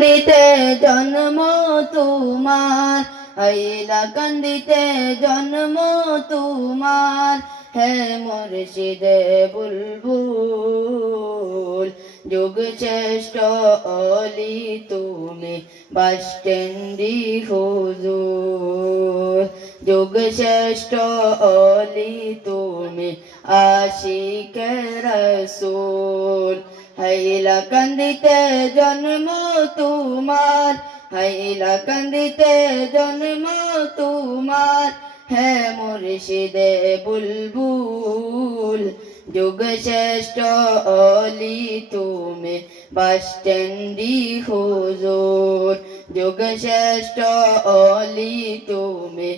দিতে জন্ম তোমার, আইলা কান্দিতে জন্ম তোমার, হে মুর্শিদে বুলবুল। যুগ শ্রেষ্ঠ অলি তুমি, বাসস্ট্যান্ডি হুজুর। যুগ শ্রেষ্ঠ অলি তুমি, আশিকে রাসূল। হাইলা কান্দিতে জন্ম তোমার, হাইলা কান্দিতে জন্ম তোমার, হে মুর্শিদে বুলবুল। যুগ শ্রেষ্ঠ অলি তুমি, বাসস্ট্যান্ডি হুজুর। যুগ শ্রেষ্ঠ অলি তুমি,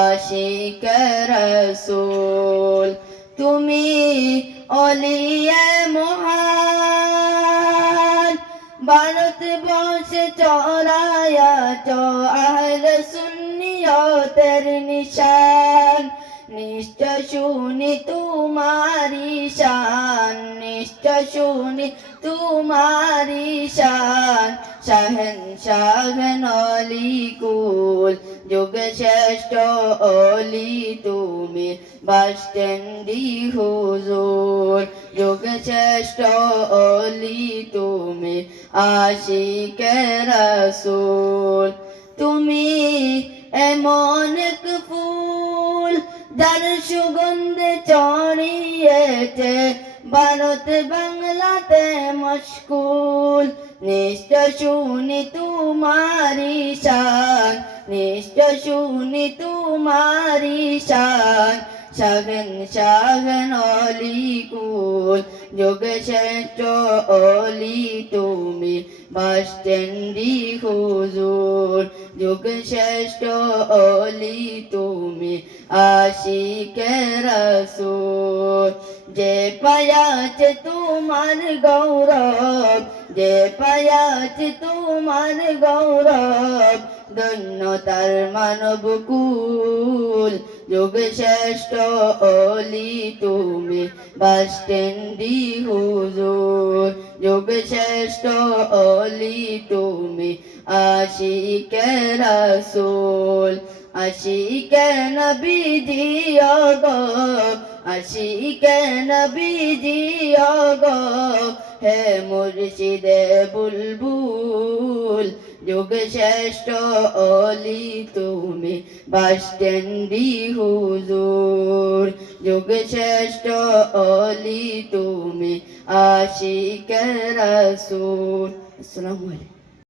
আশিকে রাসূল। তুমি অলিয়ে মহান, ভারত বর্ষে চড়ায়াছ আহলে সুন্নিয়তের নিশান। নিশ্চয় শুনি তোমারি শান, নিশ্চয় শুনি তোমারি শান। শাহেনশাহ অলিকুল, যুগ শ্রেষ্ঠ অলি তুমি, বাসস্ট্যান্ডি হুজুর। যুগ শ্রেষ্ঠ অলি তুমি, আশিকে রাসূল। তুমি এমন এক ফুল, যার সুগন্ধে ছড়িয়েছে ভারত বাংলাতে মশগুল। নিশ্চয় শুনি তোমারি শান, নিশ্চয় শুনি তোমারি শান। শাহেনশাহ অলিকুল, যুগ শ্রেষ্ঠ অলি তুমি, বাসস্ট্যান্ডি হুজুর। যুগ শ্রেষ্ঠ অলি তুমি, আশিকে রাসূল। যে পায়াছে তোমার গৌরব, যে পায়াছে তোমার গৌরব, ধন্য তার মানব কুল। যুগ শ্রেষ্ঠ অলি তুমি, বাসস্ট্যান্ডি হুজুর। যুগ শ্রেষ্ঠ অলি তুমি, আশিকে রাসূল। আশিকে নবীজি ওগো, আশিকে নবীজি ওগো, হে মুর্শিদে বুলবুল। যুগ শ্রেষ্ঠ অলি তুমি, বাসস্ট্যান্ডি হুজুর। যুগ শ্রেষ্ঠ অলি তুমি, আশিকে রাসূল। আসসালামু আলাইকুম।